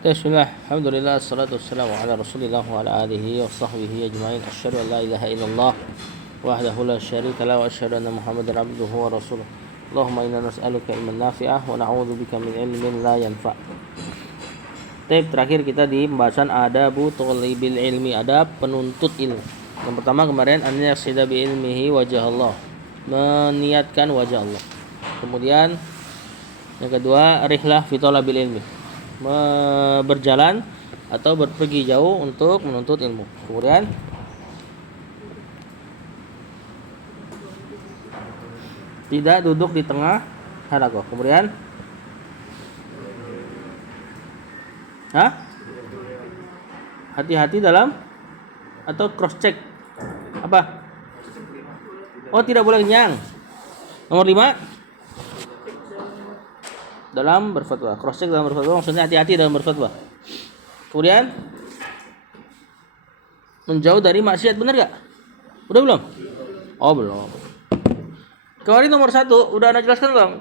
Bismillah, alhamdulillah, assalatu wassalamu ala rasulillah wa ala alihi wa sahbihi ajma'in. Asyhadu an la ilaha illallah wahdahu la syarika lah wa asyhadu anna muhammadan abduhu wa rasuluh. Allahumma inna nas'aluka ilman nafi'ah wa na'udzubika min ilmin la yanfa'. Terakhir kita di pembahasan adabu thalibil ilmi, adab penuntut ilmu. Yang pertama kemarin an yaqsida bi ilmihi wajah Allah, meniatkan wajah Allah. Kemudian yang kedua rihlah fi thalabil ilmi, berjalan atau berpergi jauh untuk menuntut ilmu. Kemudian tidak duduk di tengah halakoh. Kemudian hati-hati dalam atau cross check apa? Oh, tidak boleh kenyang. Nomor 5 dalam berfatwa. Cross check dalam berfatwa maksudnya hati-hati dalam berfatwa. Kemudian menjauh dari maksiat, benar gak? Udah belum? Oh, belum. Kemarin nomor 1 udah Anda jelaskan belum?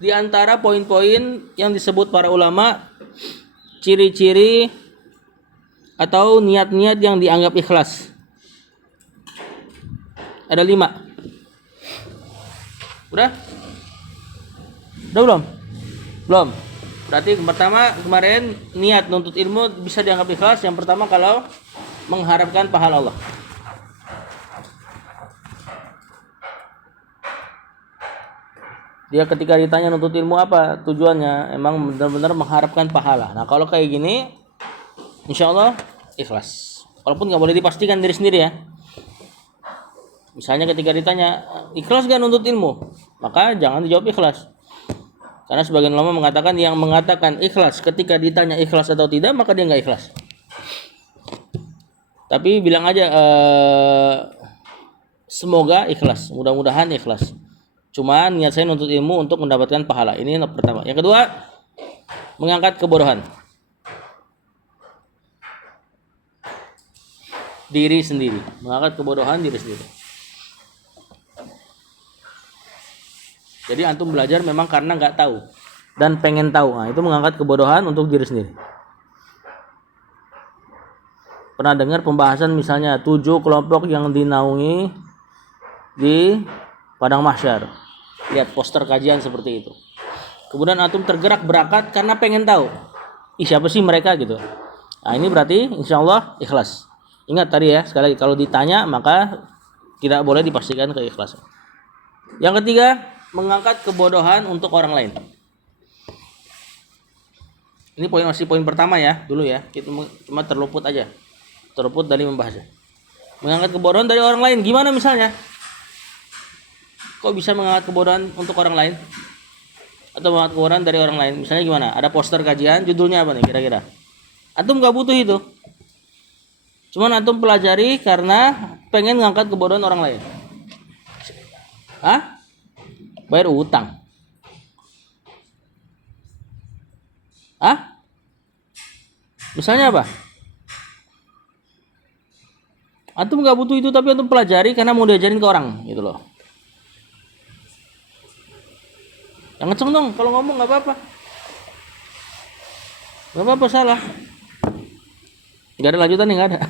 Di antara poin-poin yang disebut para ulama, ciri-ciri atau niat-niat yang dianggap ikhlas. Ada 5. Udah? Udah belum? Belum. Berarti pertama kemarin niat nuntut ilmu bisa dianggap ikhlas. Yang pertama kalau mengharapkan pahala Allah. Dia ketika ditanya nuntut ilmu apa tujuannya, emang benar-benar mengharapkan pahala. Nah kalau kayak gini, insya Allah ikhlas. Walaupun nggak boleh dipastikan diri sendiri ya. Misalnya ketika ditanya ikhlas gak nuntut ilmu, maka jangan dijawab ikhlas. Karena sebagian ulama mengatakan yang mengatakan ikhlas ketika ditanya ikhlas atau tidak, maka dia nggak ikhlas. Tapi bilang aja semoga ikhlas, mudah-mudahan ikhlas. Cuma niat saya nuntut ilmu untuk mendapatkan pahala. Ini yang pertama. Yang kedua, mengangkat kebodohan diri sendiri, mengangkat kebodohan diri sendiri. Jadi antum belajar memang karena nggak tahu dan pengen tahu. Nah, itu mengangkat kebodohan untuk diri sendiri. Pernah dengar pembahasan misalnya 7 kelompok yang dinaungi di padang mahsyar. Lihat poster kajian seperti itu. Kemudian antum tergerak berangkat karena pengen tahu. Siapa sih mereka gitu. Nah, ini berarti insya Allah ikhlas. Ingat tadi ya, sekali lagi kalau ditanya maka tidak boleh dipastikan keikhlasan. Yang ketiga, mengangkat kebodohan untuk orang lain. Ini masih poin pertama ya, dulu ya. Kita cuma terluput aja. Terluput dari membahasnya. Mengangkat kebodohan dari orang lain. Gimana misalnya? Kok bisa mengangkat kebodohan untuk orang lain? Atau mengangkat kebodohan dari orang lain? Misalnya gimana? Ada poster kajian, judulnya apa nih kira-kira? Antum gak butuh itu. Cuman antum pelajari karena pengen mengangkat kebodohan orang lain. Bayar utang. Misalnya apa? Antum nggak butuh itu tapi antum pelajari karena mau diajarin ke orang, gitu loh. Yang ngeceng dong, kalau ngomong nggak apa-apa. Nggak apa-apa salah. Nggak ada lanjutan nih, nggak ada.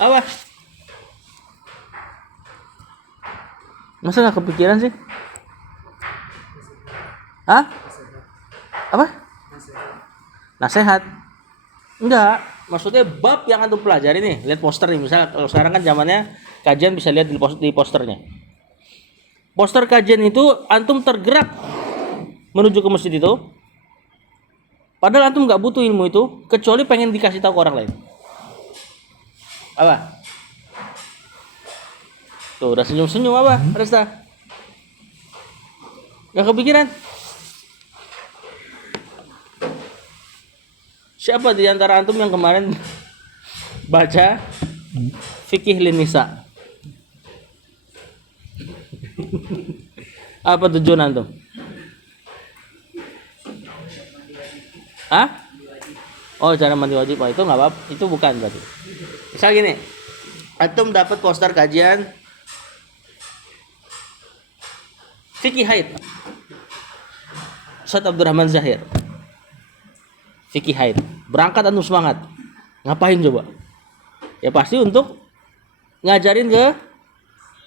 Apa? Masa nggak kepikiran sih? Apa? Nasihat? Enggak. Maksudnya bab yang antum pelajari nih. Lihat poster nih. Misalnya kalau sekarang kan zamannya kajian bisa lihat di posternya. Poster kajian itu antum tergerak menuju ke masjid itu. Padahal antum nggak butuh ilmu itu, kecuali pengen dikasih tahu ke orang lain. Apa? Tuh udah senyum-senyum apa? Resta? Gak kepikiran? Siapa di antara antum yang kemarin baca fikih linisa? Apa tujuan antum? Oh, cara mandi wajib. Oh, itu nggak apa-apa. Itu bukan berarti. Misal gini, antum dapat poster kajian fikih haid Ustaz Abdurrahman Zahir. fikihain. Berangkat antum semangat. Ngapain coba? Ya pasti untuk ngajarin ke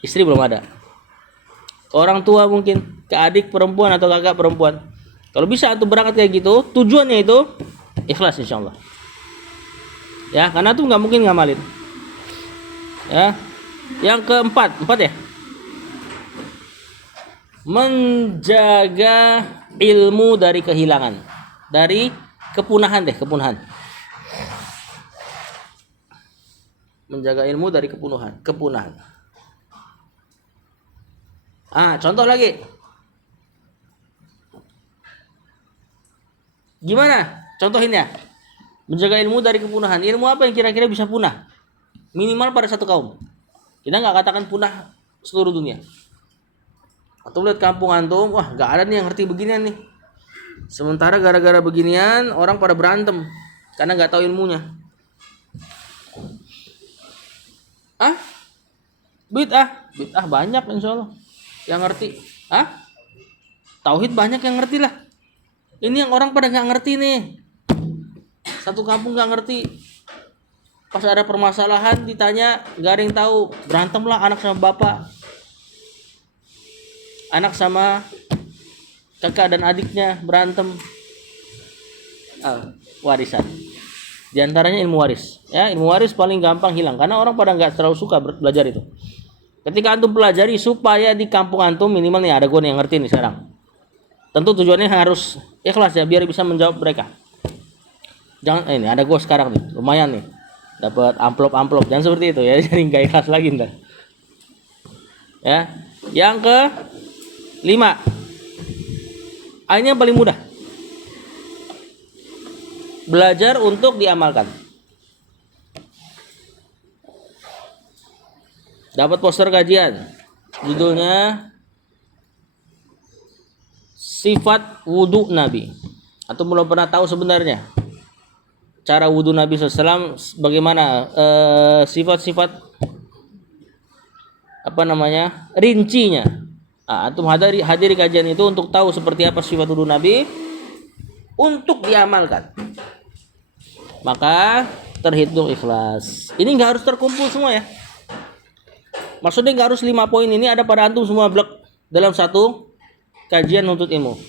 istri belum ada. Ke orang tua mungkin, ke adik perempuan atau kakak perempuan. Kalau bisa antum berangkat kayak gitu, tujuannya itu ikhlas insyaallah. Ya, karena tuh nggak mungkin ngamalin. Ya. Yang keempat, ya. Menjaga ilmu dari kehilangan, dari kepunahan. Menjaga ilmu dari kepunahan. Contoh lagi. Gimana? Contohin ya. Menjaga ilmu dari kepunahan. Ilmu apa yang kira-kira bisa punah? Minimal pada satu kaum. Kita nggak katakan punah seluruh dunia. Atau lihat kampung antum, wah nggak ada nih yang ngerti beginian nih. Sementara gara-gara beginian orang pada berantem karena nggak tahu ilmunya. Bid'ah banyak insyaallah yang ngerti. Tauhid banyak yang ngerti lah. Ini yang orang pada nggak ngerti nih. Satu kampung nggak ngerti. Pas ada permasalahan ditanya nggak ada yang tahu, berantemlah anak sama bapak, anak sama kakak dan adiknya berantem. Warisan. Di antaranya ilmu waris. Ya, ilmu waris paling gampang hilang karena orang pada nggak terlalu suka belajar itu. Ketika antum pelajari supaya di kampung antum minimal nih ada gue yang ngerti nih sekarang. Tentu tujuannya harus ikhlas ya biar bisa menjawab mereka. Jangan ini ada gue sekarang nih, lumayan nih. Dapat amplop. Jangan seperti itu ya, jadi nggak ikhlas lagi ntar. Ya. Yang ke-5. Ini yang paling mudah. Belajar untuk diamalkan. Dapat poster kajian. Judulnya Sifat Wudu Nabi. Atau belum pernah tahu sebenarnya cara wudu Nabi SAW bagaimana, sifat-sifat rincinya. Antum hadiri kajian itu untuk tahu seperti apa sifat wudu Nabi untuk diamalkan. Maka terhitung ikhlas. Ini nggak harus terkumpul semua ya. Maksudnya nggak harus 5 poin ini ada pada antum semua blok dalam satu kajian nuntut ilmu.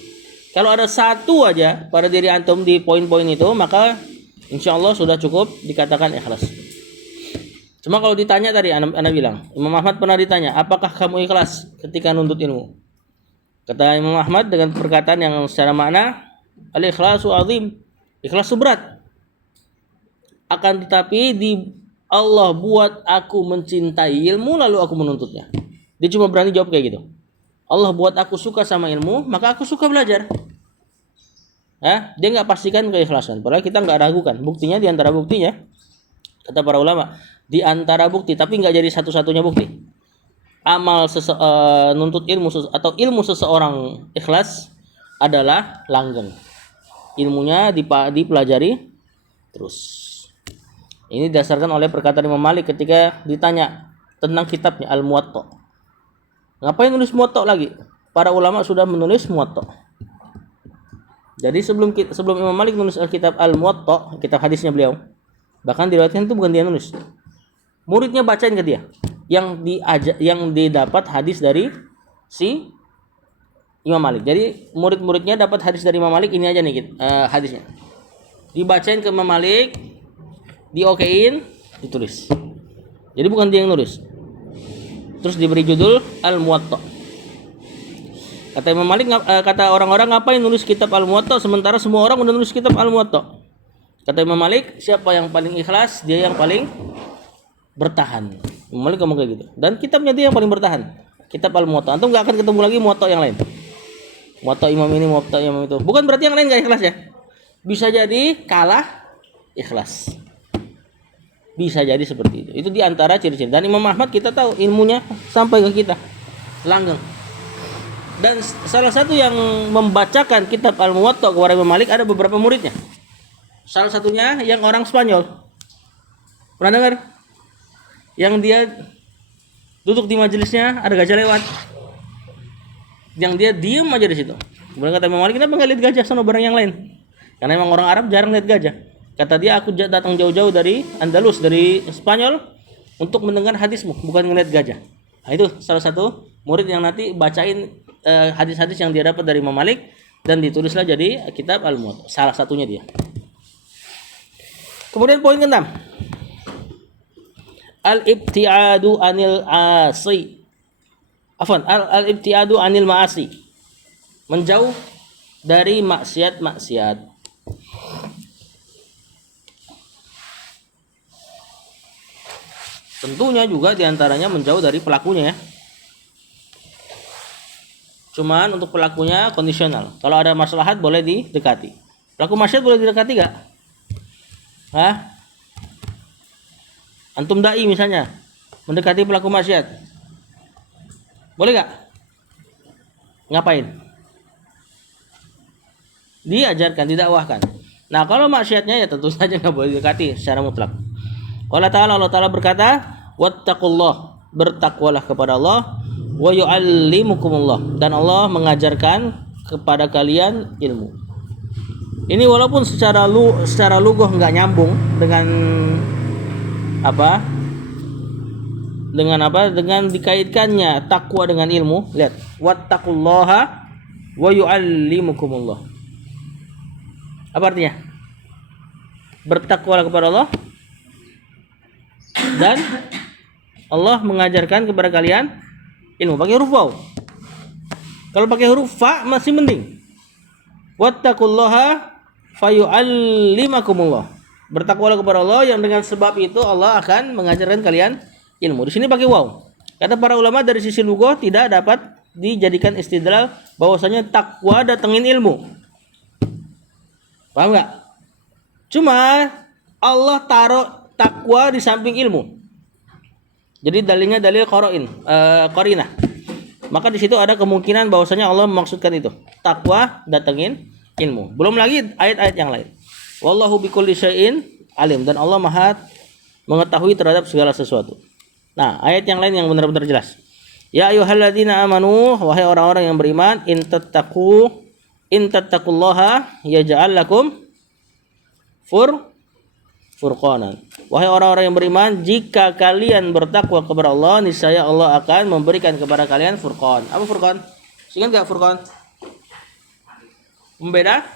Kalau ada satu aja pada diri antum di poin-poin itu, maka insya Allah sudah cukup dikatakan ikhlas. Cuma kalau ditanya tadi, Anda bilang, Imam Ahmad pernah ditanya, apakah kamu ikhlas ketika nuntut ilmu? Kata Imam Ahmad dengan perkataan yang secara makna, al-ikhlasu azim, ikhlas itu berat. Akan tetapi Allah buat aku mencintai ilmu lalu aku menuntutnya. Dia cuma berani jawab kayak gitu. Allah buat aku suka sama ilmu, maka aku suka belajar. Dia nggak pastikan keikhlasan. Padahal kita nggak ragukan. Buktinya di antara buktinya, kata para ulama, di antara bukti, tapi nggak jadi satu-satunya bukti. Amal nuntut ilmu atau ilmu seseorang ikhlas adalah langgeng. Ilmunya dipelajari terus. Ini didasarkan oleh perkataan Imam Malik ketika ditanya tentang kitabnya Al-Muwatta. Ngapain nulis Muwatta lagi? Para ulama sudah menulis Muwatta. Jadi sebelum Imam Malik nulis kitab Al-Muwatta, kitab hadisnya beliau, bahkan diriwayatkan itu bukan dia nulis. Muridnya bacain ke dia. Yang didapat hadis dari si Imam Malik. Jadi murid-muridnya dapat hadis dari Imam Malik, ini aja nih hadisnya. Dibacain ke Imam Malik, diokein, ditulis. Jadi bukan dia yang nulis. Terus diberi judul Al-Muwatta. Kata Imam Malik, kata orang-orang, ngapain nulis kitab Al-Muwatta sementara semua orang udah nulis kitab Al-Muwatta? Kata Imam Malik, siapa yang paling ikhlas, dia yang paling bertahan. Imam Malik ngomong kayak gitu. Dan kitabnya dia yang paling bertahan. Kitab Al-Muwatta. Antum enggak akan ketemu lagi Muwatta yang lain. Muwatta Imam ini, Muwatta Imam itu. Bukan berarti yang lain enggak ikhlas ya. Bisa jadi kalah ikhlas. Bisa jadi seperti itu. Itu diantara ciri-ciri. Dan Imam Ahmad kita tahu ilmunya sampai ke kita langgeng. Dan salah satu yang membacakan kitab Al-Muwatta kepada Imam Malik ada beberapa muridnya. Salah satunya yang orang Spanyol. Pernah dengar? Yang dia duduk di majelisnya ada gajah lewat. Yang dia diem aja di situ. Kemudian kata Imam Malik, kenapa nggak lihat gajah sama barang yang lain? Karena memang orang Arab jarang lihat gajah. Kata dia, aku datang jauh-jauh dari Andalus, dari Spanyol untuk mendengar hadismu, bukan ngeliat gajah. Nah, itu salah satu murid yang nanti bacain hadis-hadis yang dia dapat dari Imam Malik dan ditulislah jadi kitab Al-Muwatta. Salah satunya dia. Kemudian poin ke-6. Al-ibtiadu anil asi. Al-ibtiadu anil ma'asi. Menjauh dari maksiat-maksiat. Tentunya juga diantaranya menjauh dari pelakunya ya. Cuman untuk pelakunya kondisional. Kalau ada maslahat boleh didekati. Pelaku maksiat boleh didekati gak? Hah? Antum dai misalnya mendekati pelaku maksiat. Boleh gak? Ngapain? Diajarkan, didakwahkan. Nah, kalau maksiatnya ya tentu saja nggak boleh didekati secara mutlak. Allah Ta'ala berkata, wattaqullah, bertakwalah kepada Allah, wa yu'allimukumullah, dan Allah mengajarkan kepada kalian ilmu. Ini walaupun secara lughah nggak nyambung dengan apa? Dengan dikaitkannya takwa dengan ilmu. Lihat, wattaqullaha wa yu'allimukumullah. Apa artinya? Bertakwalah kepada Allah dan Allah mengajarkan kepada kalian ilmu. Pakai huruf waw. Kalau pakai huruf fa masih mending. Wattaqullaha fayu'allimakumullah. Bertakwalah kepada Allah yang dengan sebab itu Allah akan mengajarkan kalian ilmu. Di sini pakai waw. Kata para ulama dari sisi lughah tidak dapat dijadikan istidlal bahwasanya takwa datengin ilmu. Paham enggak? Cuma Allah taruh takwa di samping ilmu. Jadi dalilnya dalil qarinah. Maka di situ ada kemungkinan bahwasanya Allah memaksudkan itu. Takwa datengin ilmu. Belum lagi ayat-ayat yang lain. Wallahu bikulli syai'in alim, dan Allah Maha mengetahui terhadap segala sesuatu. Nah, ayat yang lain yang benar-benar jelas. Ya ayyuhalladzina amanu, wahai orang-orang yang beriman, in tattaqullaha yaj'al lakum furqanan. Wahai orang-orang yang beriman, jika kalian bertakwa kepada Allah, niscaya Allah akan memberikan kepada kalian furqan. Apa furqan? Ingat enggak furqan? Pembeda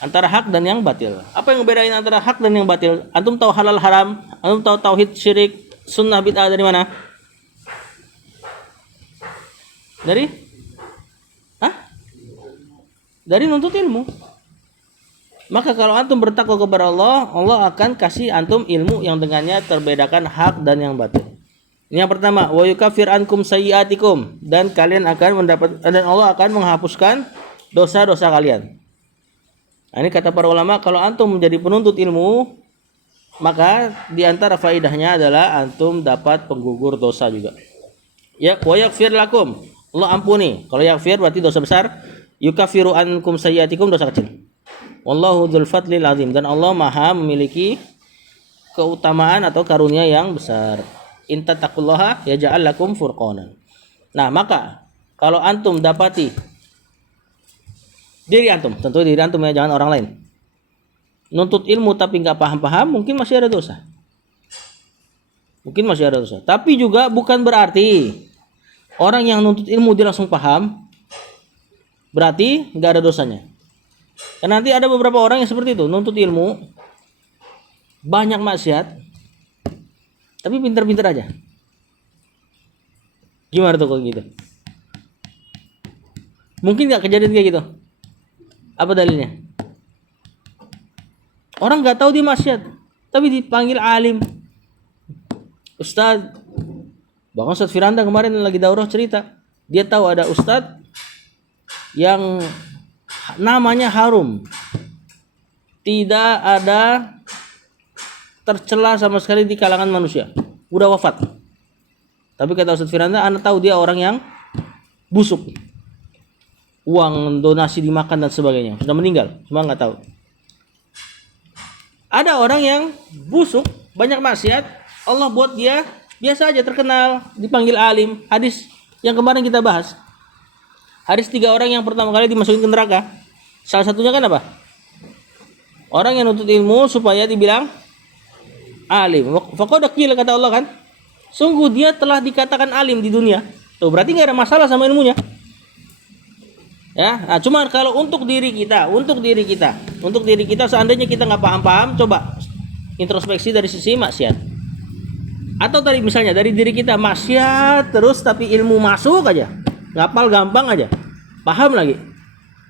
antara hak dan yang batil. Apa yang membedain antara hak dan yang batil? Antum tahu halal haram, antum tahu tauhid syirik, sunnah bid'ah dari mana? Dari? Dari nuntut ilmu. Maka kalau antum bertakwa kepada Allah, Allah akan kasih antum ilmu yang dengannya terbedakan hak dan yang batil. Ini yang pertama, wa yukaffir ankum sayyi'atikum, dan kalian akan dan Allah akan menghapuskan dosa-dosa kalian. Nah, ini kata para ulama, kalau antum menjadi penuntut ilmu, maka di antara faidahnya adalah antum dapat penggugur dosa juga. Ya, wa yaghfir lakum, Allah ampuni. Kalau yaghfir berarti dosa besar, yukaffiru ankum sayyi'atikum dosa kecil. Wallahu dzul fadlil azim, dan Allah Maha memiliki keutamaan atau karunia yang besar. In tattaqullaha yaj'al lakum furqanan. Nah, maka kalau antum dapati diri antum, tentu diri antum ya, jangan orang lain. Nuntut ilmu tapi enggak paham-paham, mungkin masih ada dosa. Tapi juga bukan berarti orang yang nuntut ilmu dia langsung paham, berarti enggak ada dosanya. Karena nanti ada beberapa orang yang seperti itu, nuntut ilmu, banyak maksiat, tapi pintar-pintar aja. Gimana tuh kalau gitu? Mungkin nggak kejadian kayak gitu? Apa dalilnya? Orang nggak tahu dia maksiat, tapi dipanggil alim, Ustadz. Bahkan Ustadz Firanda kemarin lagi daurah cerita, dia tahu ada Ustadz yang namanya harum, tidak ada tercela sama sekali di kalangan manusia, udah wafat. Tapi kata Ustadz Firanda, Anda tahu dia orang yang busuk, uang donasi dimakan dan sebagainya, sudah meninggal, cuma nggak tahu. Ada orang yang busuk, banyak maksiat, Allah buat dia biasa aja, terkenal, dipanggil alim. Hadis yang kemarin kita bahas, hadis 3 orang yang pertama kali dimasukin ke neraka, salah satunya kan apa? Orang yang nuntut ilmu supaya dibilang alim. Faqad qila, kata Allah kan, sungguh dia telah dikatakan alim di dunia. Tuh berarti nggak ada masalah sama ilmunya. Ya, nah, cuma kalau untuk diri kita seandainya kita nggak paham-paham, coba introspeksi dari sisi maksiat. Atau tadi misalnya dari diri kita maksiat terus tapi ilmu masuk aja, ngapal gampang aja, paham lagi.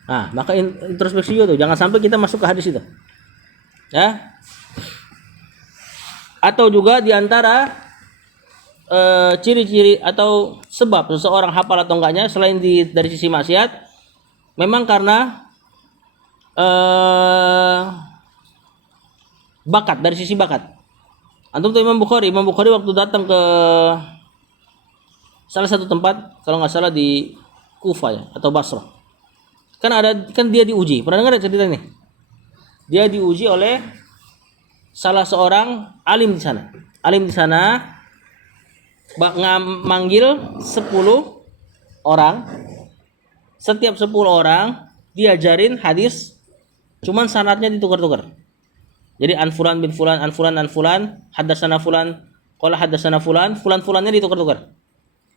Nah, maka introspeksi juga tuh, jangan sampai kita masuk ke hadis itu. Ya. Atau juga diantara ciri-ciri atau sebab seseorang hafal atau enggaknya selain dari sisi maksiat, memang karena bakat, dari sisi bakat. Antum tuh Imam Bukhari waktu datang ke salah satu tempat, kalau nggak salah di Kufah ya, atau Basrah. Kan dia diuji. Pernah dengar cerita ini? Dia diuji oleh salah seorang alim di sana. Alim di sana manggil 10 orang. Setiap 10 orang diajarin hadis, cuman sanadnya ditukar-tukar. Jadi an fulan bin fulan, an fulan, hadatsana fulan, qala hadatsana fulan, fulannya ditukar-tukar.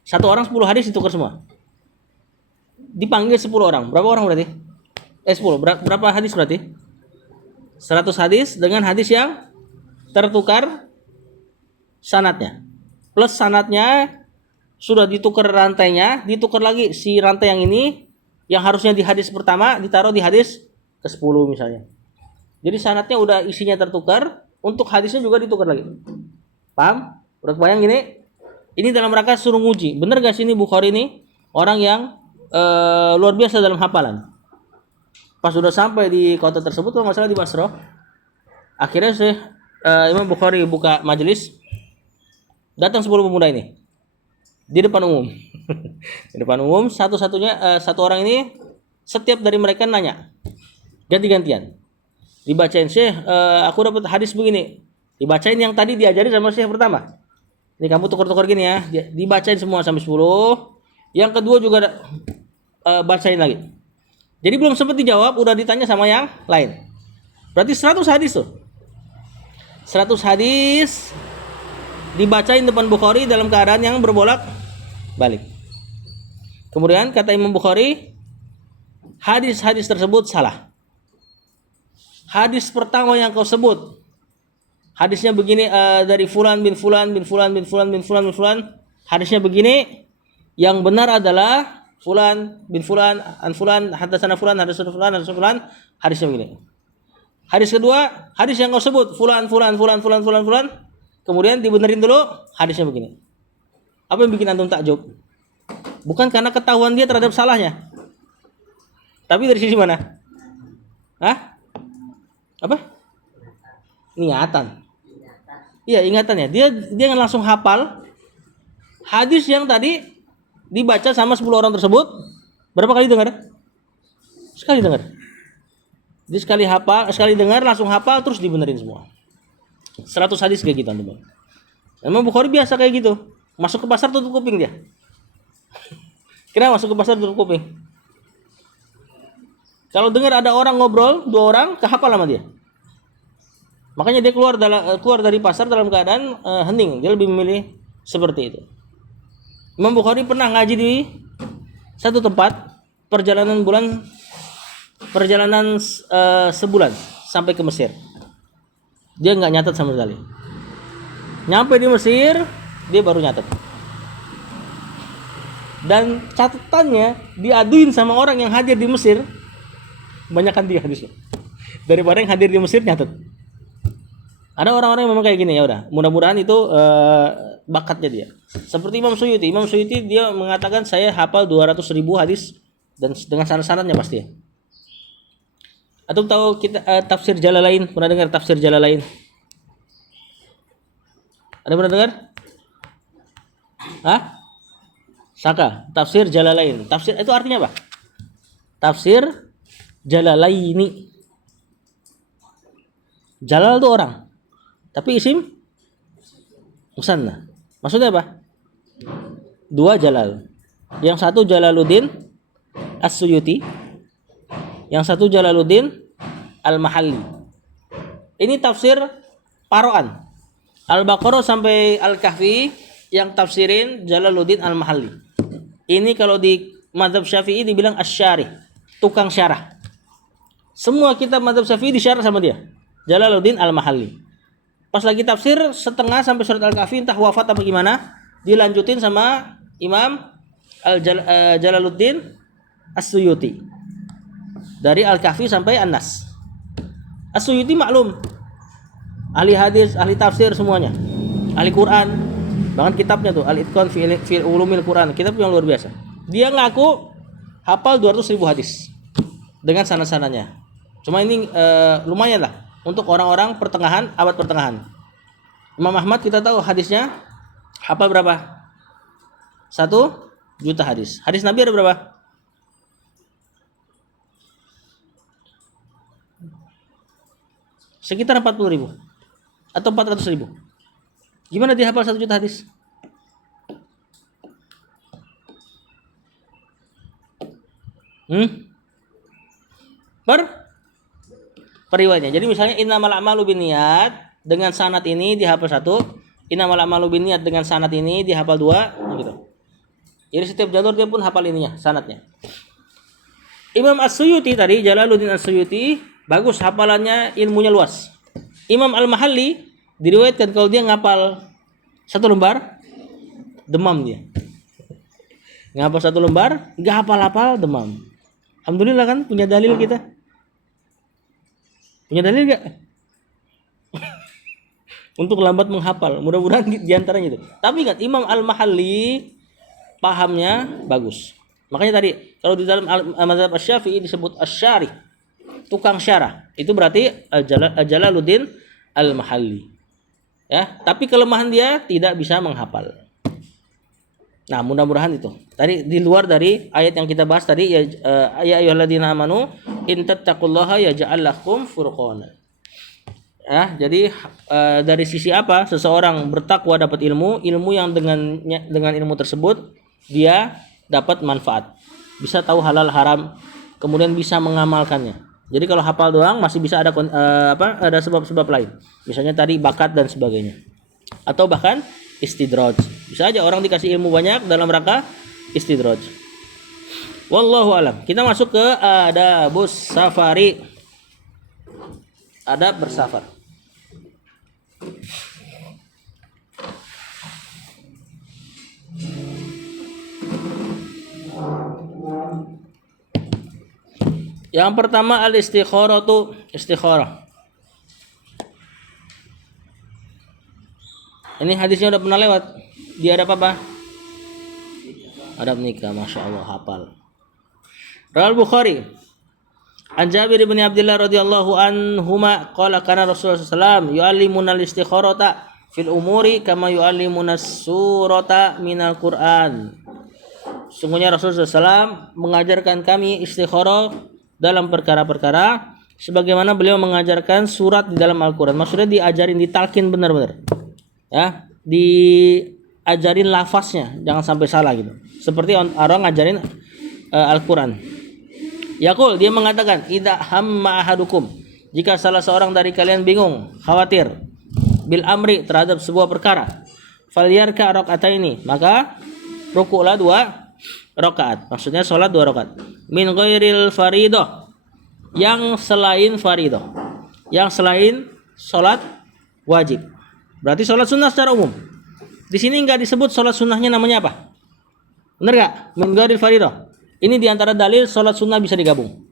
Satu orang 10 hadis ditukar semua. Dipanggil 10 orang. Berapa orang berarti? 10. Berapa hadis berarti? 100 hadis dengan hadis yang tertukar sanadnya. Plus sanadnya sudah ditukar rantainya, ditukar lagi si rantai yang ini yang harusnya di hadis pertama ditaruh di hadis ke-10 misalnya. Jadi sanadnya udah isinya tertukar, untuk hadisnya juga ditukar lagi. Paham? Udah kebayang gini? Ini dalam rangka suruh nguji. Bener gak sih ini Bukhari ini orang yang luar biasa dalam hafalan. Pas sudah sampai di kota tersebut, kalau nggak salah di Basrah, akhirnya Imam Bukhari buka majelis, datang 10 pemuda ini di depan umum. Di depan umum, satu-satunya satu orang ini, setiap dari mereka nanya, ganti-gantian. Dibacain, Syekh, aku dapat hadis begini. Dibacain yang tadi diajarin sama Syekh pertama. Ini kamu tukar-tukar gini ya. Dibacain semua sampai 10. Yang kedua juga bacain lagi. Jadi belum sempat dijawab, udah ditanya sama yang lain. Berarti 100 hadis tuh. 100 hadis dibacain depan Bukhari dalam keadaan yang berbolak-balik. Kemudian kata Imam Bukhari, hadis-hadis tersebut salah. Hadis pertama yang kau sebut, hadisnya begini, dari fulan bin fulan bin fulan bin fulan bin fulan bin fulan, hadisnya begini, yang benar adalah fulan bin fulan an fulan hadatsana fulan hadatsana fulan hadatsana fulan, hadisnya begini. Hadis kedua, hadis yang kau sebut fulan fulan fulan fulan fulan fulan, kemudian dibenerin dulu, hadisnya begini. Apa yang bikin antum takjub? Bukan karena ketahuan dia terhadap salahnya, tapi dari sisi mana? Hah? Apa? Ingatan. Iya, ingatannya. Dia langsung hafal hadis yang tadi dibaca sama 10 orang tersebut. Berapa kali dengar? Sekali dengar. Jadi sekali dengar langsung hafal, terus dibenerin semua. 100 hadis kayak gitu, teman. Memang Bukhari biasa kayak gitu. Masuk ke pasar tutup kuping dia. Kira masuk ke pasar tutup kuping. Kalau dengar ada orang ngobrol, 2 orang, kehafal sama dia. Makanya dia keluar dari pasar dalam keadaan hening. Dia lebih memilih seperti itu. Imam Bukhari pernah ngaji di satu tempat, perjalanan sebulan sampai ke Mesir. Dia nggak nyatat sama sekali. Nyampe di Mesir, dia baru nyatat. Dan catatannya diaduin sama orang yang hadir di Mesir. Banyakkan dia hadisnya daripada yang hadir di Mesir nyatet. Ada orang-orang yang memang kayak gini, ya udah. Mudah-mudahan itu bakatnya dia. Seperti Imam Suyuti dia mengatakan saya hafal 200.000 hadis dan dengan sanad-sanadnya pasti ya. Atau tahu kita tafsir Jalalain? Pernah dengar tafsir Jalalain? Ada pernah dengar? Hah? Saka, tafsir Jalalain. Tafsir itu artinya apa? Tafsir Jalalaini. Jalal itu orang, tapi isim musanna. Maksudnya apa? 2 Jalal. Yang satu Jalaluddin As-Suyuti, yang satu Jalaluddin Al-Mahalli. Ini tafsir paroan. Al-Baqarah sampai Al-Kahfi yang tafsirin Jalaluddin Al-Mahalli. Ini kalau di mazhab Syafi'i dibilang asy-syarih, tukang syarah. Semua kitab mazhab Syafi'i disyarah sama dia, Jalaluddin Al-Mahalli. Pas lagi tafsir setengah sampai surat Al-Kahfi entah wafat apa gimana, dilanjutin sama Imam Jalaluddin As-Suyuti. Dari Al-Kahfi sampai An-Nas. As-Suyuti maklum ahli hadis, ahli tafsir semuanya. Ahli Quran. Bahkan kitabnya tuh Al-Itqan fi Ulumil Quran, kitab yang luar biasa. Dia ngaku hafal 200.000 hadis dengan sanad-sanadnya. Cuma ini lumayan lah untuk orang-orang pertengahan, abad pertengahan. Imam Ahmad kita tahu hadisnya hafal berapa? 1 juta hadis. Hadis Nabi ada berapa? Sekitar 40.000 atau 400.000. Gimana dia hafal 1 juta hadis? Periwayatnya. Jadi misalnya innamal a'malu binniyat dengan sanad ini dihafal 1, innamal a'malu binniyat dengan sanad ini dihafal 2, gitu. Jadi setiap jalur dia pun hafal ininya, sanadnya. Imam As-Suyuti tadi, Jalaluddin As-Suyuti, bagus hafalannya, ilmunya luas. Imam Al-Mahalli diriwayatkan kalau dia ngapal 1 lembar, demam dia. Ngapal 1 lembar, enggak hafal-hafal, demam. Alhamdulillah kan punya dalil kita. Punya dalil enggak? Untuk lambat menghafal. Mudah-mudahan diantaranya itu. Tapi ingat Imam Al-Mahalli pahamnya bagus. Makanya tadi kalau di dalam mazhab Asy-Syafi'i disebut asy-syarih, tukang syarah. Itu berarti Jalaluddin Al-Mahalli. Ya, tapi kelemahan dia tidak bisa menghafal. Nah, mudah-mudahan itu. Tadi di luar dari ayat yang kita bahas tadi ya ayyuhalladzina amanu in tattaqullaha yaj'al lakum furqana. Ya, jadi dari sisi apa seseorang bertakwa dapat ilmu yang dengan ilmu tersebut dia dapat manfaat. Bisa tahu halal haram, kemudian bisa mengamalkannya. Jadi kalau hafal doang masih bisa ada ada sebab-sebab lain. Misalnya tadi bakat dan sebagainya. Atau bahkan istidraj. Bisa aja orang dikasih ilmu banyak dalam rangka istidraj. Wallahu alam. Kita masuk ke adabus safari. Adab bersafar. Yang pertama al-istikharatu, istikharah. Ini hadisnya udah pernah lewat. Dia ada apa? Adab nikah, Masya Allah, hafal. Rawal Bukhari An Jabir bin Abdullah radhiyallahu anhuma qala kana Rasulullah sallallahu alaihi wasallam yu'allimuna al-istikharata fil umuri kama yu'allimuna surata minal Qur'an. Sungguhnya Rasulullah SAW mengajarkan kami istikharah dalam perkara-perkara sebagaimana beliau mengajarkan surat di dalam Al-Qur'an. Maksudnya diajarin, ditalkin benar-benar. Ya, diajarin lafaznya, jangan sampai salah gitu. Seperti orang ngajarin Al-Qur'an. Yaqul, dia mengatakan, idza hamma ahadukum, jika salah seorang dari kalian bingung, khawatir bil amri terhadap sebuah perkara, falyarka rakaataini, maka rukuklah 2 rakaat. Maksudnya salat 2 rakaat. Min ghairil faridah, yang selain faridah, yang selain salat wajib. Berarti salat sunnah secara umum. Di sini enggak disebut salat sunnahnya namanya apa? Benar enggak? Min ghairil faridah. Ini diantara dalil salat sunnah bisa digabung.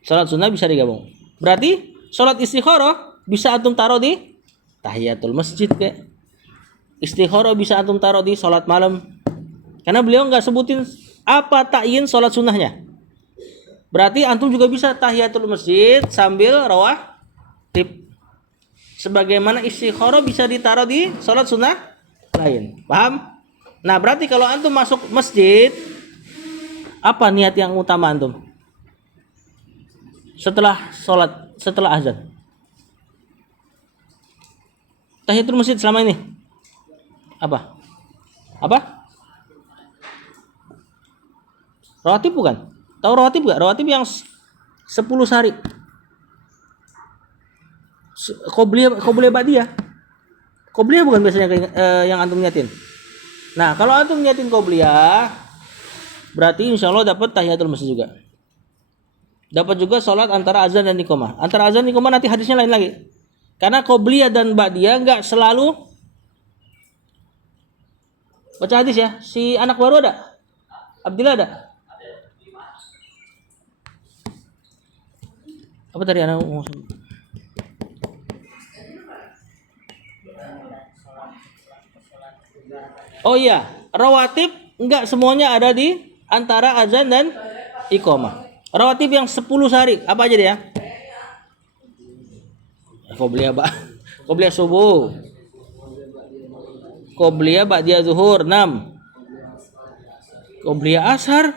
Salat sunnah bisa digabung. Berarti salat istikharah bisa antum taruh di tahiyatul masjid kayak. Istikharah bisa antum taruh di salat malam. Karena beliau enggak sebutin apa ta'yin salat sunnahnya. Berarti antum juga bisa tahiyatul masjid sambil rawatib. Sebagaimana istikharah bisa ditaruh di salat sunnah lain. Paham? Nah, berarti kalau antum masuk masjid, apa niat yang utama antum? Setelah sholat, setelah azan. Tahiyatul masjid selama ini apa? Apa? Rawatib bukan? Tahu rawatib enggak? Rawatib yang 10 sehari. Qobliyah ba'diyah. Qobliyah bukan biasanya yang antum niatin. Nah, kalau antum niatin qobliyah, berarti insya Allah dapat tahiyatul masjid juga. Dapat juga sholat antara azan dan iqamah. Antara azan dan iqamah nanti hadisnya lain lagi. Karena qobliyah dan ba'diyah enggak selalu baca hadis ya. Si anak baru ada? Abdillah ada? Apa tadi anak ngomong? Oh iya, rawatib enggak semuanya ada di antara azan dan iqamah. Rawatib yang 10 sehari, apa aja dia? Qobliyah subuh. Qobliyah ba'diyah zuhur 6. Qobliyah asar.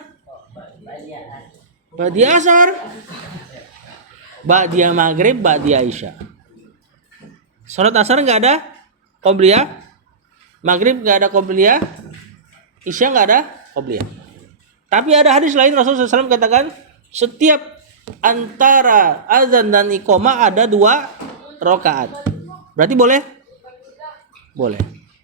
Ba'diyah asar. Ba'diyah maghrib, ba'diyah isya. Salat asar enggak ada qobliyah. Maghrib nggak ada qobliyah, isya nggak ada qobliyah. Tapi ada hadis lain Rasulullah SAW katakan setiap antara azan dan iqamah ada 2 rakaat. Berarti boleh? Boleh.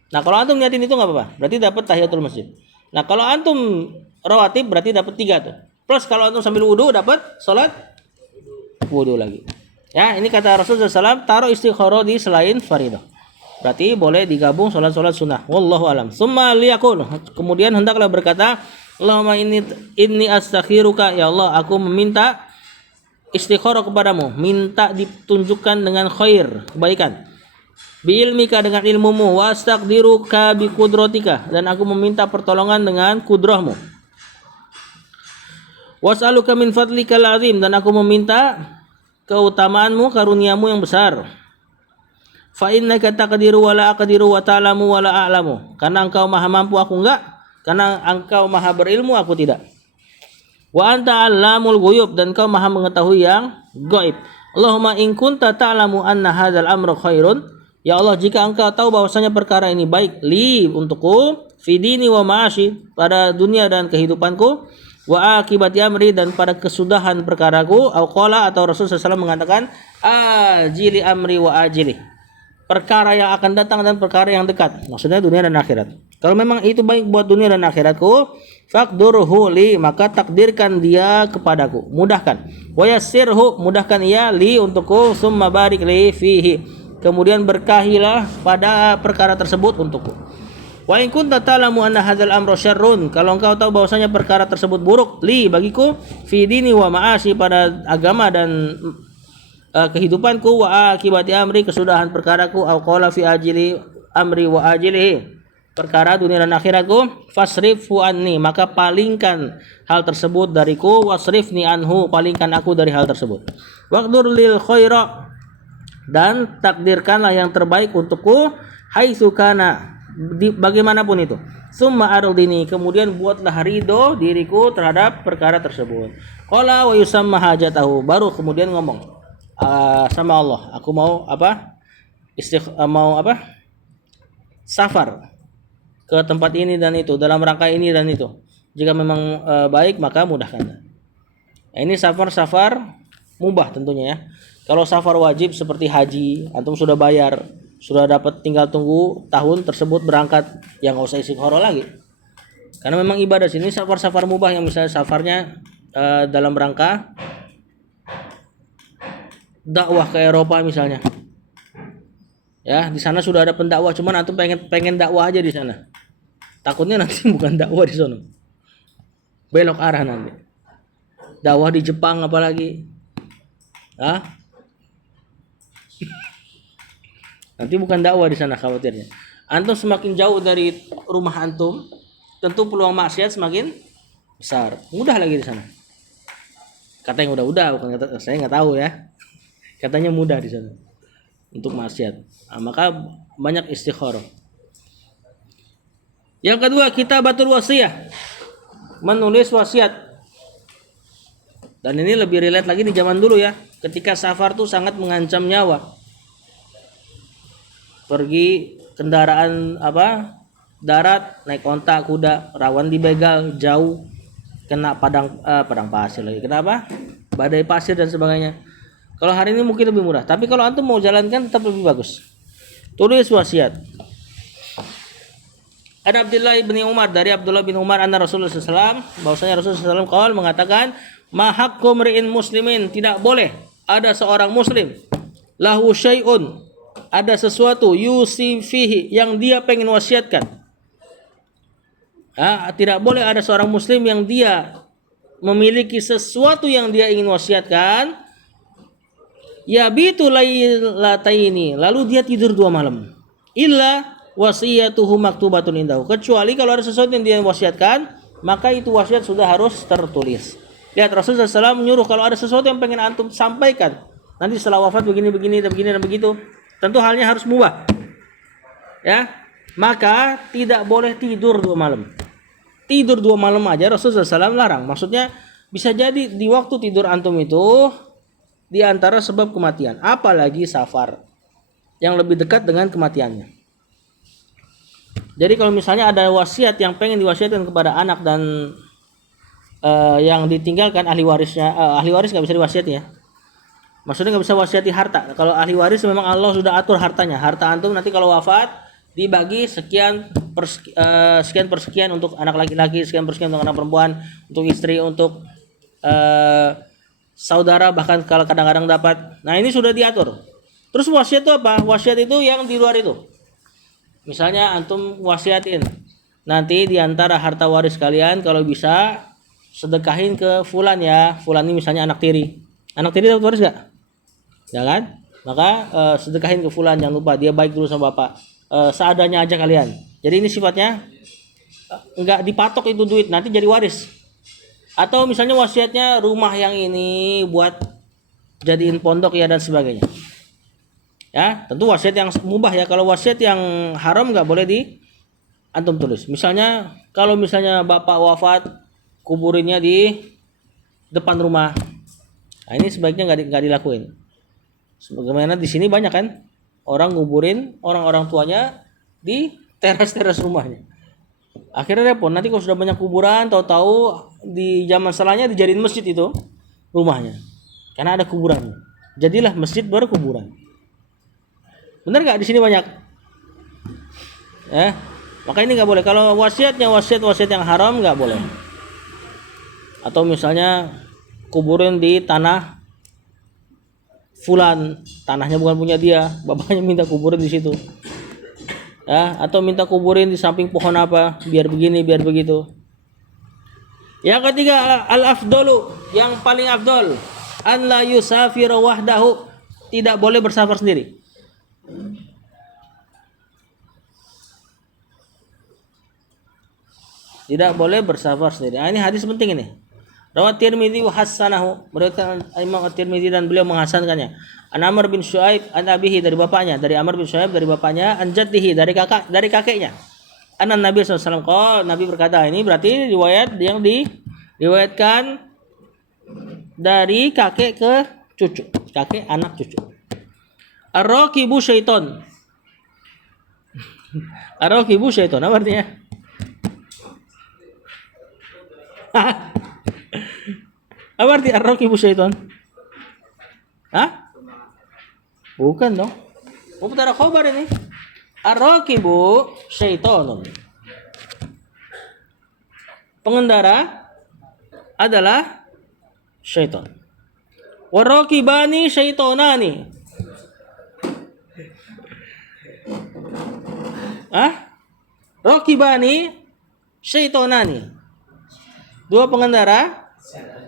Nah kalau antum niatin itu nggak apa-apa. Berarti dapat tahiyatul masjid. Nah kalau antum rawatib berarti dapat 3 tuh. Plus kalau antum sambil wudu dapat salat wudu lagi. Ya ini kata Rasulullah SAW taruh istikharah di selain faridah. Berarti boleh digabung sholat-sholat sunnah. Wallahu alam. Summa liyaqul. Kemudian hendaklah berkata, Allahumma inni astakhiruka, ya Allah, aku meminta istikharah kepadamu, minta ditunjukkan dengan khair, kebaikan. Bi ilmika dengan ilmumu, wa astaqdiruka bi qudratika, dan aku meminta pertolongan dengan kudrahmu. Was'aluka min fadlikal azim, dan aku meminta keutamaanmu, karuniamu yang besar. Fa innaka taqdiru wa la aqdiru wa ta'lamu wa la a'lamu. Karena engkau maha mampu aku enggak, karena engkau maha berilmu aku tidak. Wa anta 'allamul ghuyub, dan engkau maha mengetahui yang gaib. Allahumma in kunta ta'lamu anna hadzal amra khairun, ya Allah jika engkau tahu bahwasanya perkara ini baik li untukku fi dini wa ma'ashi, pada dunia dan kehidupanku, wa akibati amri, dan pada kesudahan perkaraku, au qala, atau Rasulullah SAW mengatakan ajili amri wa ajili, perkara yang akan datang dan perkara yang dekat, maksudnya dunia dan akhirat. Kalau memang itu baik buat dunia dan akhiratku, faqdurhu li, maka takdirkan dia kepadaku, mudahkan. Wa yassirhu, mudahkan ia li untukku, summa barik li fihi, kemudian berkahilah pada perkara tersebut untukku. Wa in kunta ta'lamu anna hadzal amra syarrun, kalau engkau tahu bahwasanya perkara tersebut buruk li bagiku, fi dini wa ma'ashi, pada agama dan kehidupanku, wa akibati amri, kesudahan perkaraku, au qala fi ajili amri wa ajilihi, perkara dunia dan akhiratku, fasrifu anni, maka palingkan hal tersebut dariku, wasrifni anhu, palingkan aku dari hal tersebut. Waqdur lil khaira, dan takdirkanlah yang terbaik untukku, haitsu kana, bagaimanapun itu. Summa ardini, kemudian buatlah ridho diriku terhadap perkara tersebut. Qala wa yusamma hajatahu, baru kemudian ngomong sama Allah, aku mau safar ke tempat ini dan itu, dalam rangka ini dan itu. Jika memang baik maka mudahkan. Nah, ini safar mubah tentunya ya. Kalau safar wajib seperti haji, antum sudah bayar, sudah dapat, tinggal tunggu tahun tersebut berangkat, yang nggak usah istikharah lagi. Karena memang ibadah sini safar mubah, yang misalnya safarnya dalam rangka dakwah ke Eropa misalnya. Ya, di sana sudah ada pendakwah, cuman antum pengen dakwah aja di sana. Takutnya nanti bukan dakwah di sana. Belok arah nanti. Dakwah di Jepang apalagi. Hah? Nanti bukan dakwah di sana khawatirnya. Antum semakin jauh dari rumah antum, tentu peluang maksiat semakin besar. Mudah lagi di sana. Kata yang udah, bukan kata saya nggak tahu ya. Katanya mudah di sana untuk maksiat. Nah, maka banyak istikharah. Yang kedua, kitabatul wasiyah, menulis wasiat. Dan ini lebih relate lagi di zaman dulu ya, ketika safar tuh sangat mengancam nyawa. Pergi kendaraan darat, naik onta, kuda, rawan dibegal, jauh, kena padang pasir lagi. Kenapa? Badai pasir dan sebagainya. Kalau hari ini mungkin lebih murah, tapi kalau antum mau jalankan tetap lebih bagus. Tulis wasiat. Ada Abdullah bin Umar anna Rasulullah SAW, bahwasanya Rasulullah SAW mengatakan, mahaqqu mri'in muslimin, tidak boleh ada seorang muslim lahu syai'un, ada sesuatu yusi fihi, yang dia pengen wasiatkan. Tidak boleh ada seorang muslim yang dia memiliki sesuatu yang dia ingin wasiatkan, yabitu lailataini, lalu dia tidur 2 malam, illa wasiyatuhu maktubatun indahu, kecuali kalau ada sesuatu yang dia wasiatkan, maka itu wasiat sudah harus tertulis. Lihat, Rasulullah SAW menyuruh kalau ada sesuatu yang pengen antum sampaikan nanti setelah wafat begini dan begitu, tentu halnya harus mubah, ya, maka tidak boleh tidur 2 malam. Tidur 2 malam aja Rasulullah SAW larang. Maksudnya bisa jadi di waktu tidur antum itu di antara sebab kematian, apalagi safar yang lebih dekat dengan kematiannya. Jadi kalau misalnya ada wasiat yang pengen diwasiatkan kepada anak dan yang ditinggalkan ahli warisnya, ahli waris nggak bisa diwasiati ya. Maksudnya nggak bisa wasiati harta. Kalau ahli waris memang Allah sudah atur hartanya. Harta antum nanti kalau wafat dibagi sekian per sekian untuk anak laki-laki, sekian per sekian untuk anak perempuan, untuk istri, untuk saudara, bahkan kalau kadang-kadang dapat. Nah ini sudah diatur. Terus wasiat itu apa? Wasiat itu yang di luar itu. Misalnya antum wasiatin, nanti di antara harta waris kalian kalau bisa sedekahin ke fulan ya. Fulan ini misalnya anak tiri. Anak tiri dapat waris gak? Ya kan? Maka sedekahin ke fulan, jangan lupa dia baik dulu sama bapak. Seadanya aja kalian. Jadi ini sifatnya enggak dipatok itu duit, nanti jadi waris. Atau misalnya wasiatnya rumah yang ini buat jadiin pondok ya dan sebagainya. Ya, tentu wasiat yang mubah ya. Kalau wasiat yang haram nggak boleh di antum tulis. Misalnya kalau misalnya bapak wafat, kuburinnya di depan rumah. Nah ini sebaiknya nggak dilakuin. Sebagaimana di sini banyak kan orang nguburin orang-orang tuanya di teras-teras rumahnya. Akhirnya repot. Nanti kalau sudah banyak kuburan, tahu-tahu di zaman setelahnya dijadiin masjid itu rumahnya. Karena ada kuburan. Jadilah masjid berkuburan. Benar nggak di sini banyak? Maka ini nggak boleh. Kalau wasiatnya wasiat yang haram nggak boleh. Atau misalnya kuburin di tanah fulan, tanahnya bukan punya dia, bapaknya minta kuburin di situ. Ya, atau minta kuburin di samping pohon apa, biar begini, biar begitu. Yang ketiga, al-afdalu, yang paling afdol, an la yusafira wahdahu, tidak boleh bersafar sendiri. Tidak boleh bersafar sendiri. Nah, ini hadis penting ini. Rawat Tirmidzi wa hasanahu, meriwayatkan Imam At-Tirmidzi dan beliau menghasankannya. An Amr bin Syuaib an abihi, dari bapaknya, dari Amr bin Syuaib dari bapaknya, an jaddihi, dari kakeknya. Anan Nabi SAW qala, Nabi berkata, ini berarti riwayat yang diriwayatkan dari kakek ke cucu, kakek anak cucu. Ar-raqibu syaiton. Ar-raqibu syaiton apa artinya? Apa arti ar-raqibu syaiton? Bukan dong. Mubtada khabar ini. Ar-raqibu syaitonun. Pengendara adalah syaiton. War-raqibani syaitonani. Raqibani syaitonani. 2 pengendara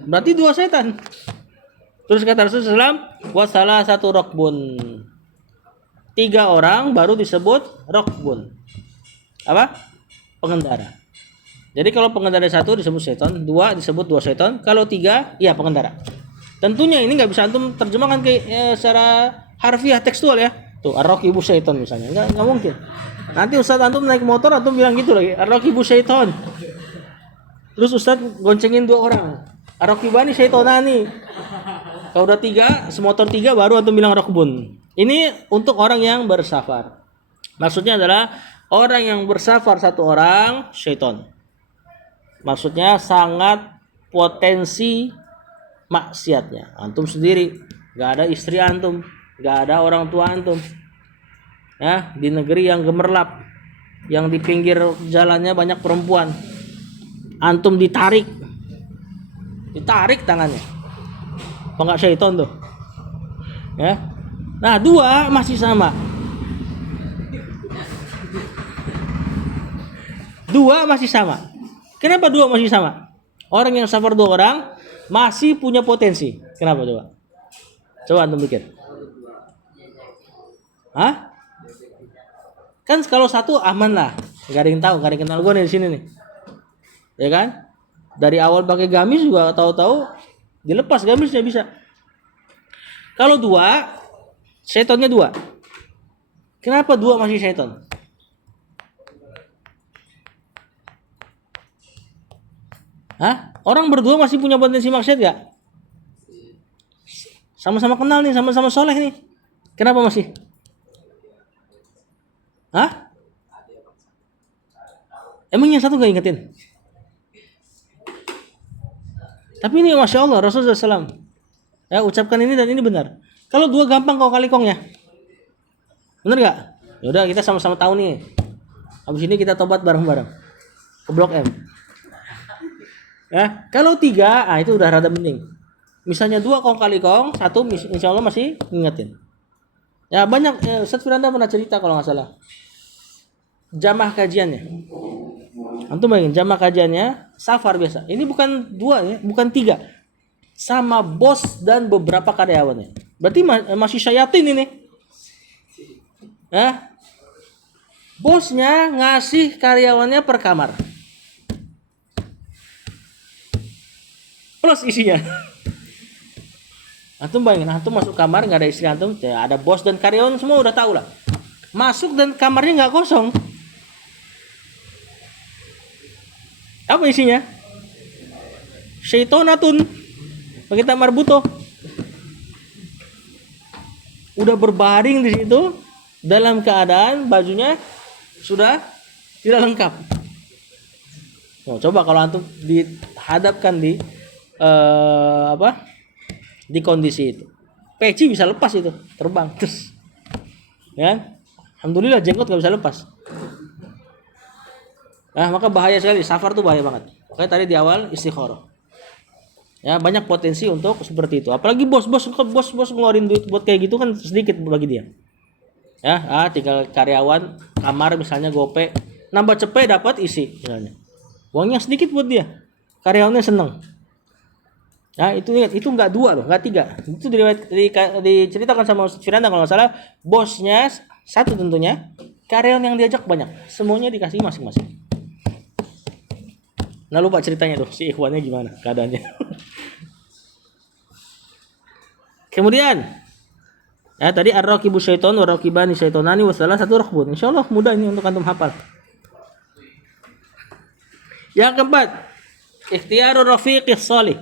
berarti 2 setan. Terus kata Rasulullah SAW, wasalah satu rokbun, 3 orang baru disebut rokbun. Apa? Pengendara. Jadi kalau pengendara 1 disebut setan, 2 disebut 2 setan, kalau 3 ya pengendara. Tentunya ini nggak bisa antum terjemahkan ke secara harfiah tekstual ya. Tuh ar-raqibu syaiton misalnya, nggak mungkin. Nanti Ustaz antum naik motor antum bilang gitu lagi, ar-raqibu syaiton. Terus Ustaz goncengin 2 orang, ar-raqibani syaitonani. Kalau udah 3, semotor 3 baru antum bilang rokbun. Ini untuk orang yang bersafar. Maksudnya adalah orang yang bersafar 1 orang syaiton. Maksudnya sangat potensi maksiatnya. Antum sendiri nggak ada istri antum, nggak ada orang tua antum. Ya, di negeri yang gemerlap, yang di pinggir jalannya banyak perempuan, antum ditarik tangannya, apa nggak syaiton tuh? Ya, nah dua masih sama, Kenapa dua masih sama? Orang yang safar 2 orang masih punya potensi. Kenapa coba? Coba antum pikir. Hah? Kan kalau satu aman lah, nggak ada yang tahu, nggak ada yang kenal gue nih di sini nih, ya kan? Dari awal pakai gamis juga tahu-tahu dilepas gamisnya bisa. Kalau dua, setonnya dua. Kenapa dua masih seton? Hah? Orang berdua masih punya potensi maksiat gak? Sama-sama kenal nih, sama-sama soleh nih. Kenapa masih? Hah? Emang yang satu gak ingetin? Tapi ini Masya Allah Rasulullah SAW ya ucapkan ini dan ini benar. Kalau dua gampang kau kali kongnya, bener gak? Yaudah kita sama-sama tahu nih. Habis ini kita tobat bareng-bareng ke Blok M. Ya, kalau tiga, itu udah rada mending. Misalnya dua kong kali kong, satu insya Allah masih ngingetin. Ya banyak, Ustaz Firanda pernah cerita kalau nggak salah. Jamaah kajiannya, antum bayangin jamaah kajiannya safar biasa. Ini bukan dua ya, bukan tiga, sama bos dan beberapa karyawannya. Berarti masih syayatin ini. Ya, bosnya ngasih karyawannya per kamar. Plus isinya. Antum bayangin, antum masuk kamar nggak ada istri antum, ya ada bos dan karyawan semua udah tahu lah. Masuk dan kamarnya nggak kosong. Apa isinya? Syaitonatun. Pakai tamar butuh. Udah berbaring di situ dalam keadaan bajunya sudah tidak lengkap. Oh, coba kalau antum dihadapkan di di kondisi itu, peci bisa lepas itu, terbang terus, ya. Alhamdulillah jenggot nggak bisa lepas. Nah, maka bahaya sekali, safar tuh bahaya banget. Makanya tadi di awal istikharah. Ya, banyak potensi untuk seperti itu. Apalagi bos ngeluarin duit buat kayak gitu kan sedikit bagi dia. Ya, tinggal karyawan kamar misalnya gope, nambah cepet dapat isi misalnya. Uangnya sedikit buat dia. Karyawannya seneng. Nah, itu ingat, itu enggak dua loh, enggak tiga. Itu diceritakan sama Ustaz Firanda kalau nggak salah, bosnya satu tentunya, karyawan yang diajak banyak, semuanya dikasih masing-masing. Nah, lupa ceritanya tuh, si ikhwannya gimana keadaannya. Kemudian, ya tadi ar-raqibu syaiton wa raqibani syaitonani wa salah satu rakhbun. Insyaallah mudah ini untuk antum hafal. Yang keempat, ikhtiarur rafiqis shalih.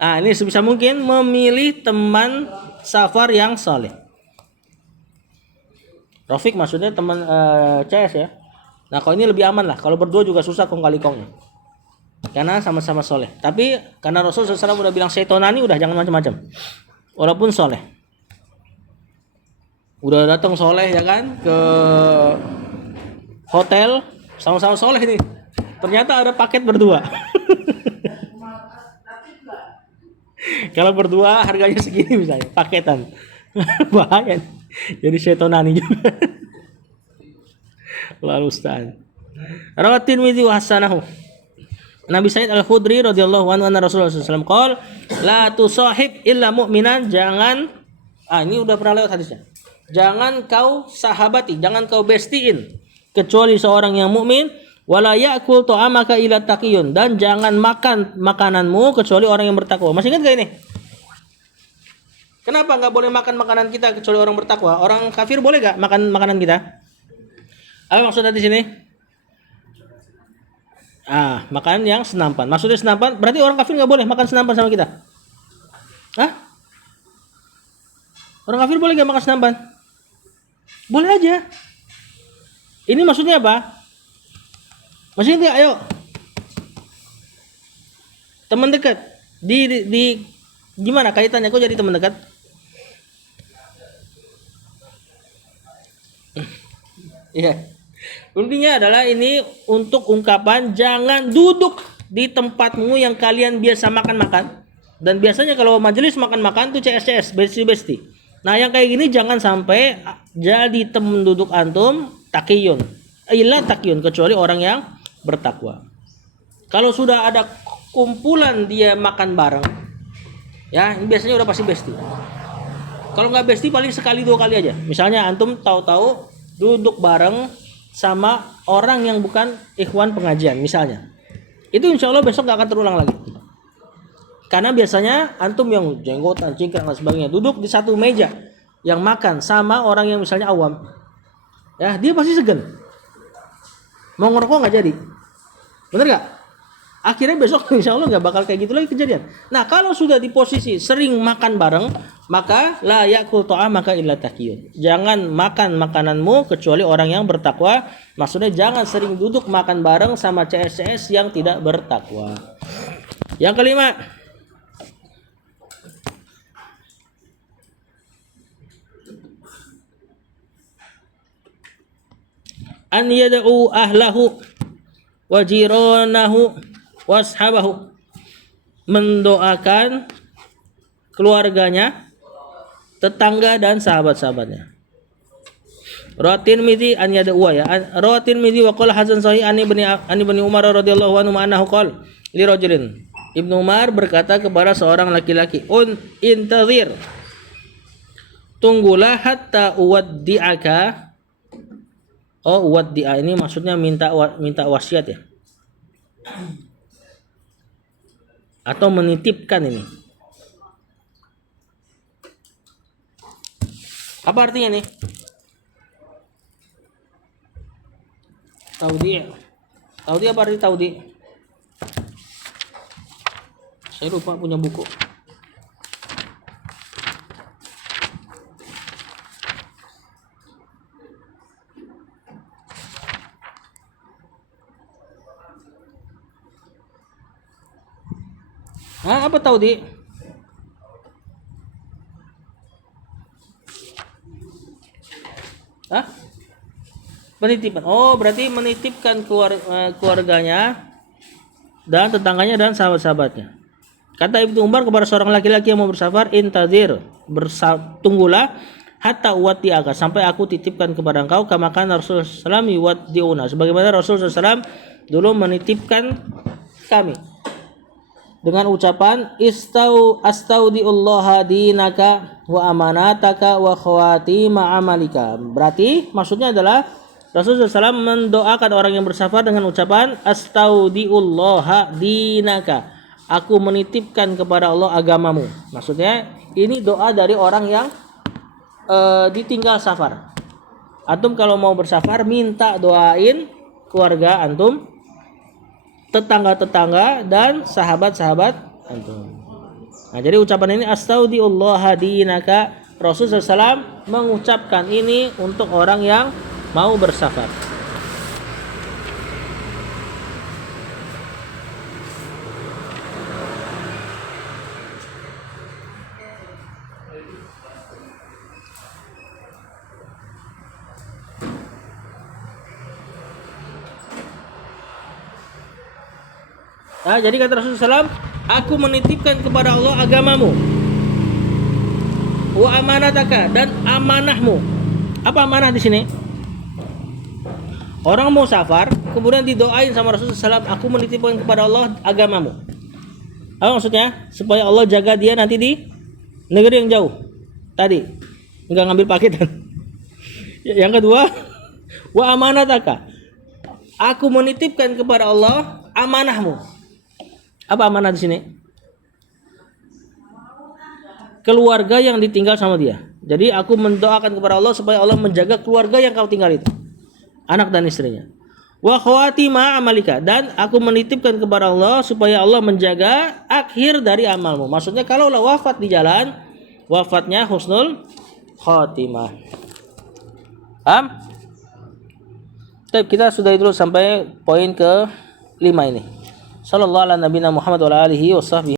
Ini sebisa mungkin memilih teman safar yang saleh. Rafiq maksudnya teman CS ya. Nah, kalau ini lebih aman lah. Kalau berdua juga susah kong kali kongnya. Karena sama-sama soleh. Tapi karena Rasulullah SAW udah bilang syaitonani, udah jangan macam-macam. Walaupun soleh. Udah datang soleh ya kan ke hotel sama-sama soleh nih. Ternyata ada paket berdua. Kalau berdua harganya segini misalnya, paketan. Bahaya. Jadi syaitonani juga. Lalu Ustaz. Rawat Tirmidzi wa hasanahu. Nabi Sa'id Al-Khudri radhiyallahu anhu anna Rasulullah sallallahu alaihi wasallam qala la tusahib illa mu'minan, jangan ini udah pernah lewat hadisnya. Jangan kau sahabati, jangan kau bestiin kecuali seorang yang mukmin. Wala ya'kul ta'amaka illa taqiyun, dan jangan makan makananmu kecuali orang yang bertakwa. Masih ingat gak ini? Kenapa nggak boleh makan makanan kita kecuali orang bertakwa? Orang kafir boleh gak makan makanan kita? Apa maksudnya di sini? Makanan yang senampan. Maksudnya senampan berarti orang kafir nggak boleh makan senampan sama kita? Orang kafir boleh gak makan senampan? Boleh aja. Ini maksudnya apa? Masih ingat, ayo. Teman dekat. Di gimana kaitannya kok jadi teman dekat? Iya. Intinya adalah ini untuk ungkapan jangan duduk di tempatmu yang kalian biasa makan-makan. Dan biasanya kalau majelis makan-makan tuh CS, besti-besti. Nah, yang kayak gini jangan sampai jadi teman duduk antum takiyun. Illa takiyun, kecuali orang yang bertakwa. Kalau sudah ada kumpulan dia makan bareng, ya ini biasanya udah pasti besti. Kalau nggak besti paling sekali 2 kali aja. Misalnya antum tahu-tahu duduk bareng sama orang yang bukan ikhwan pengajian misalnya, itu insya Allah besok nggak akan terulang lagi. Karena biasanya antum yang jenggotan, cingkrang dan sebagainya duduk di satu meja yang makan sama orang yang misalnya awam, ya dia pasti segan, mau ngerokok nggak jadi, bener nggak? Akhirnya besok insya Allah nggak bakal kayak gitu lagi kejadian. Nah, kalau sudah di posisi sering makan bareng, maka la yakul maka illa taqiyun. Jangan makan makananmu kecuali orang yang bertakwa. Maksudnya jangan sering duduk makan bareng sama CS yang tidak bertakwa. Yang kelima, an yad'u ahlahu wa jiranahu washabahu, mendoakan keluarganya, tetangga dan sahabat-sahabatnya. Rawatin Tirmidzi an yad'u ya. Rawatin Tirmidzi wa qala hasan sahih ani bani Umar radhiyallahu anhu annahu qala li rajulin. Ibnu Umar berkata kepada seorang laki-laki, intazir, tunggulah hatta uwaddi'aka. Uwaddi'a ini maksudnya minta wasiat ya. Atau menitipkan ini. Apa artinya nih? Taudi. Taudi apa arti taudi? Saya lupa punya buku. Apa taudi? Penitipan. Berarti menitipkan keluarganya dan tetangganya dan sahabat-sahabatnya. Kata Ibnu Umar kepada seorang laki-laki yang mau bersafar, intazir, tunggulah hatta uwaddi'aka, sampai aku titipkan kepada engkau, kama kana Rasulullah sallallahu alaihi wasallam yuwaddi'una, sebagaimana Rasulullah SAW dulu menitipkan kami dengan ucapan astaudiullaha dinaka wa amanataka wa khawatima amalika. Berarti maksudnya adalah Rasulullah SAW mendoakan orang yang bersafar dengan ucapan astaudiullaha dinaka, aku menitipkan kepada Allah agamamu. Maksudnya ini doa dari orang yang ditinggal safar. Antum kalau mau bersafar minta doain keluarga antum, tetangga-tetangga dan sahabat-sahabat antum. Nah, jadi ucapan ini astaudiullaha dinaka, Rasulullah SAW mengucapkan ini untuk orang yang mau bersafar. Nah, jadi kata Rasulullah SAW, aku menitipkan kepada Allah agamamu, wa amanataka, dan amanahmu. Apa amanah di sini? Orang mau safar, kemudian didoain sama Rasulullah SAW, aku menitipkan kepada Allah agamamu. Apa maksudnya? Supaya Allah jaga dia nanti di negeri yang jauh. Tadi nggak ngambil paketan. Yang kedua, wa amanataka, aku menitipkan kepada Allah amanahmu. Apa amanah di sini? Keluarga yang ditinggal sama dia. Jadi aku mendoakan kepada Allah supaya Allah menjaga keluarga yang kau tinggal itu, anak dan istrinya. Wa khawatima amalika, dan aku menitipkan kepada Allah supaya Allah menjaga akhir dari amalmu. Maksudnya kalau wafat di jalan, wafatnya husnul khatimah. Kita sudah dulu sampai poin ke 5 ini. Sallallahu ala nabiyina Muhammad wa ala alihi wa sahbihi.